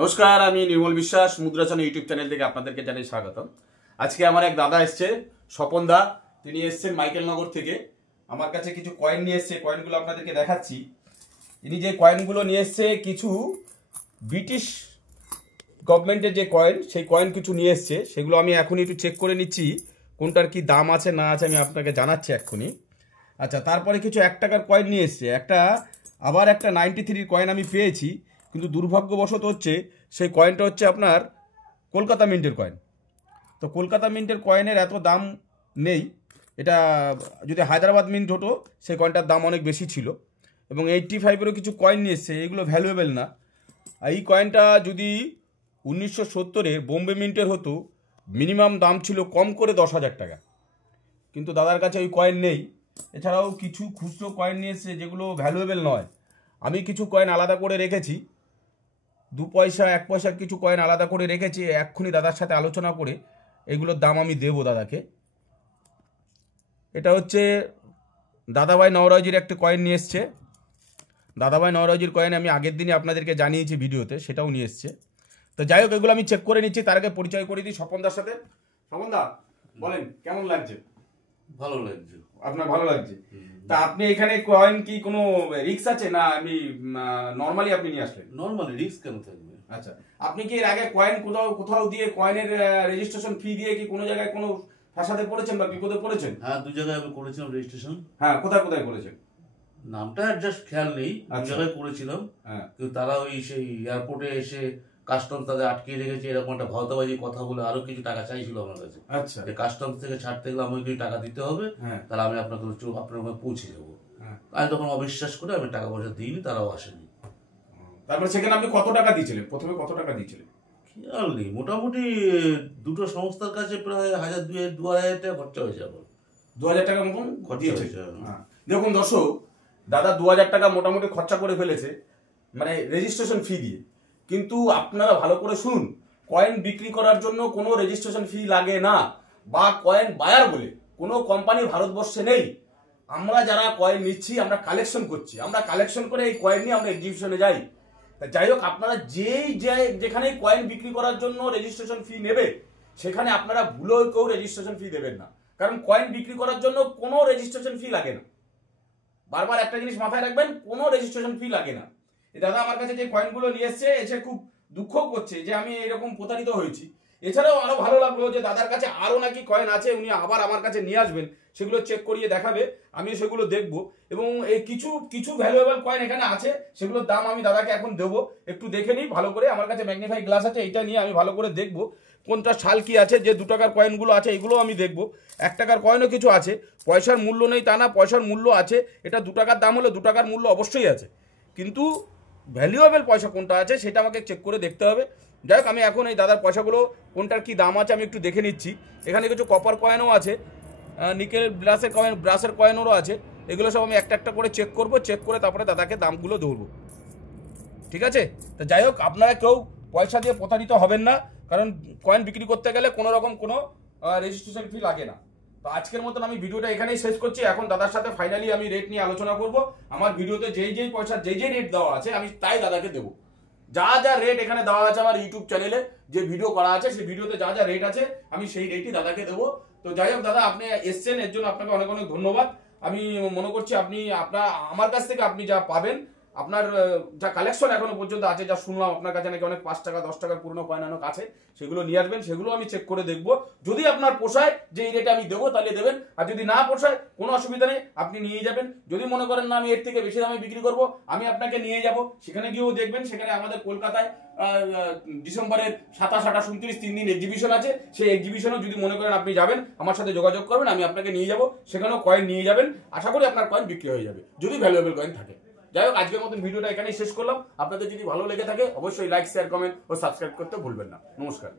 নমস্কার, আমি নির্মল বিশ্বাস মুদ্রাচন ইউটিউব চ্যানেল থেকে আপনাদেরকে জানাই স্বাগতম। আজকে আমার এক দাদা এসছে, স্বপন দা। তিনি এসছেন মাইকেলনগর থেকে। আমার কাছে কিছু কয়েন নিয়ে এসছে, কয়েনগুলো আপনাদেরকে দেখাচ্ছি। ইনি যে কয়েনগুলো নিয়ে এসছে, কিছু ব্রিটিশ গভর্নমেন্টের যে কয়েন, সেই কয়েন কিছু নিয়ে এসছে। সেগুলো আমি এখনই একটু চেক করে নিচ্ছি কোনটার কি দাম আছে না আছে, আমি আপনাকে জানাচ্ছি এক্ষুনি। আচ্ছা, তারপরে কিছু 1 টাকার কয়েন নিয়ে এসছে। আবার একটা 93 কয়েন আমি পেয়েছি, কিন্তু দুর্ভাগ্যবশত হচ্ছে সেই কয়েনটা হচ্ছে আপনার কলকাতা মিন্টের কয়েন। তো কলকাতা মিন্টের কয়েনের এত দাম নেই। এটা যদি হায়দ্রাবাদ মিন্ট হতো, সেই কয়েনটার দাম অনেক বেশি ছিল। এবং 85-এরও কিছু কয়েন নিয়ে এসছে, এগুলো ভ্যালুয়েবল না। এই কয়েনটা যদি 1970-এর বোম্বে মিন্টের হতো, মিনিমাম দাম ছিল কম করে 10,000 টাকা। কিন্তু দাদার কাছে ওই কয়েন নেই। এছাড়াও কিছু খুচরো কয়েন নিয়ে এসছে যেগুলো ভ্যালুয়েবল নয়। আমি কিছু কয়েন আলাদা করে রেখেছি, 2 পয়সা 1 পয়সার কিছু কয়েন আলাদা করে রেখেছি। এক্ষুনি দাদার সাথে আলোচনা করে এগুলোর দাম আমি দেবো দাদাকে। এটা হচ্ছে দাদাভাই নওরোজির একটা কয়েন নিয়ে এসছে। দাদাভাই নওরোজির কয়েন আমি আগের দিনে আপনাদেরকে জানিয়েছি ভিডিওতে, সেটাও নিয়ে এসছে। তো যাই হোক, এগুলো আমি চেক করে নিচ্ছি। তার আগে পরিচয় করে দিই স্বপনদার সাথে। স্বপনদা, বলেন কেমন লাগছে? ভালো লাগছে। আপনার ভালো লাগছে? তা আপনি এখানে কয়েন কি কোনো রিস্ক আছে না আমি নরমালি আপনি নিয়ে আসলেন? নরমালি রিস্ক কেন থাকবে? আচ্ছা, আপনি কি এর আগে কয়েন কোথাও দিয়ে কয়েনের রেজিস্ট্রেশন ফি দিয়ে কি কোনো জায়গায় কোনো ফাঁসাতে পড়েছেন বা বিপদে পড়েছেন? হ্যাঁ, 2 জায়গায় আমি করেছিলাম রেজিস্ট্রেশন। হ্যাঁ, কোথায় কোথায় করেছেন? নামটা জাস্ট খেয়াল নেই। 2 জায়গায় করেছিলাম। হ্যাঁ, কিন্তু তারা ওই সেই এয়ারপোর্টে এসে কাস্টম তাদের আটকে রেখেছে, এরকম একটা ভাওতাবাজি কথা বলে আরো কিছু টাকা চাইছিল আমার কাছে। আচ্ছা, যে কাস্টম থেকে ছাড়তে গেলে আমাকে কিছু টাকা দিতে হবে, হ্যাঁ, তাহলে আমি আপনার পৌঁছে যাবো। হ্যাঁ। আমি তখন অবিশ্বাস করে আমি টাকা পয়সা দিইনি, তারাও আসেনি। তারপরে সেখানে আপনি কত টাকা দিয়েছিলেন? প্রথমে কত টাকা দিয়েছিলেন? খেয়াল নেই, মোটামুটি দুটো সংস্থার কাছে প্রায় 1,000-2,000 টাকা খরচা হয়েছে। আবার 2,000 টাকা মতন খরচা হয়েছে। হ্যাঁ, দেখুন দর্শক, দাদা 2,000 টাকা মোটামুটি খরচা করে ফেলেছে, মানে রেজিস্ট্রেশন ফি দিয়ে। কিন্তু আপনারা ভালো করে শুনুন, কয়েন বিক্রি করার জন্য কোনো রেজিস্ট্রেশন ফি লাগে না, বা কয়েন বায়ার বলে কোনো কোম্পানি ভারতবর্ষে নেই। আমরা যারা কয়েন নিচ্ছি, আমরা কালেকশন করছি। আমরা কালেকশন করে এই কয়েন নিয়ে আমরা এক্সিবিশনে যাই। যাই হোক, আপনারা যেখানে কয়েন বিক্রি করার জন্য রেজিস্ট্রেশন ফি নেবে, সেখানে আপনারা ভুলেও কেউ রেজিস্ট্রেশন ফি দেবেন না। কারণ কয়েন বিক্রি করার জন্য কোনো রেজিস্ট্রেশন ফি লাগে না। বারবার একটা জিনিস মাথায় রাখবেন, কোনো রেজিস্ট্রেশন ফি লাগে না। এই দাদা আমার কাছে যে কয়েনগুলো নিয়ে এসে খুব দুঃখ করছে যে আমি এরকম প্রতারিত হয়েছি। এছাড়াও আরো ভালো লাগলো যে দাদার কাছে আরো নাকি কয়েন আছে, উনি আবার আমার কাছে নিয়ে আসবেন, সেগুলো চেক করিয়ে দেখাবে, আমি সেগুলো দেখব। এবং এই কিছু ভ্যালুয়েবল কয়েন এখানে আছে, সেগুলোর দাম আমি দাদাকে এখন দেবো। একটু দেখে নিই ভালো করে। আমার কাছে ম্যাগনিফাই গ্লাস আছে, এইটা নিয়ে আমি ভালো করে দেখবো কোনটা সাল কি আছে। যে 2 টাকার কয়েনগুলো আছে এগুলো আমি দেখবো। 1 টাকার কয়েনও কিছু আছে। পয়সার মূল্য নেই তা না, পয়সার মূল্য আছে। এটা 2 টাকার দাম হলে 2 টাকার মূল্য অবশ্যই আছে, কিন্তু ভ্যালুয়েবল পয়সা কোনটা আছে সেটা আমাকে চেক করে দেখতে হবে। যাই হোক, আমি এখন এই দাদার পয়সাগুলো কোনটার কি দাম আছে আমি একটু দেখে নিচ্ছি। এখানে কিছু কপার কয়েনও আছে, নিকেল ব্রাসের কয়েনেরও আছে। এগুলো সব আমি একটা করে চেক করব। চেক করে তারপরে দাদাকে দামগুলো ধরবো, ঠিক আছে? তো যাই হোক, আপনারা কেউ পয়সা দিয়ে প্রতারিত হবেন না, কারণ কয়েন বিক্রি করতে গেলে কোনো রকম কোনো রেজিস্ট্রেশন ফি লাগে না। তো আজকের মতন আমি ভিডিওটা এখানেই শেষ করছি। এখন দাদার সাথে ফাইনালি আমি রেট নিয়ে আলোচনা করব। আমার ভিডিওতে যেই পয়সা যেই রেট দেওয়া আছে আমি তাই দাদাকে দেবো। যা রেট এখানে দেওয়া আছে আমার ইউটিউব চ্যানেলে, যে ভিডিও করা আছে সেই ভিডিওতে যা রেট আছে আমি সেই রেটই দাদাকে দেবো। তো যাই হোক দাদা, আপনি এসছেন, এর জন্য আপনাকে অনেক অনেক ধন্যবাদ। আমি মনে করছি আমার কাছ থেকে আপনি যা পাবেন, আপনার যা কালেকশন এখনো পর্যন্ত আছে, যা শুনলাম আপনার কাছে নাকি অনেক 5 টাকা 10 টাকার পুরনো কয়েন অনেক আছে, সেগুলো নিয়ে আসবেন। সেগুলো আমি চেক করে দেখবো। যদি আপনার পোষায় যে এই রেটে আমি দেবো তাহলে দেবেন, আর যদি না পোষায় কোনো অসুবিধা নেই, আপনি নিয়ে যাবেন। যদি মনে করেন না আমি এর থেকে বেশি দামে বিক্রি করবো, আমি আপনাকে নিয়ে যাব, সেখানে গিয়েও দেখবেন। সেখানে আমাদের কলকাতায় ডিসেম্বরের 27, 28, 29 3 দিন এক্সিবিশন আছে। সেই এক্সিবিশনও যদি মনে করেন আপনি যাবেন, আমার সাথে যোগাযোগ করবেন, আমি আপনাকে নিয়ে যাব। সেখানেও কয়েন নিয়ে যাবেন, আশা করি আপনার কয়েন বিক্রি হয়ে যাবে যদি ভ্যালুয়েবল কয়েন থাকে। যাই হোক, আজকের মতন ভিডিওটা এখানেই শেষ করলাম। আপনাদের যদি ভালো লেগে থাকে অবশ্যই লাইক, শেয়ার, কমেন্ট ও সাবস্ক্রাইব করতে ভুলবেন না। নমস্কার।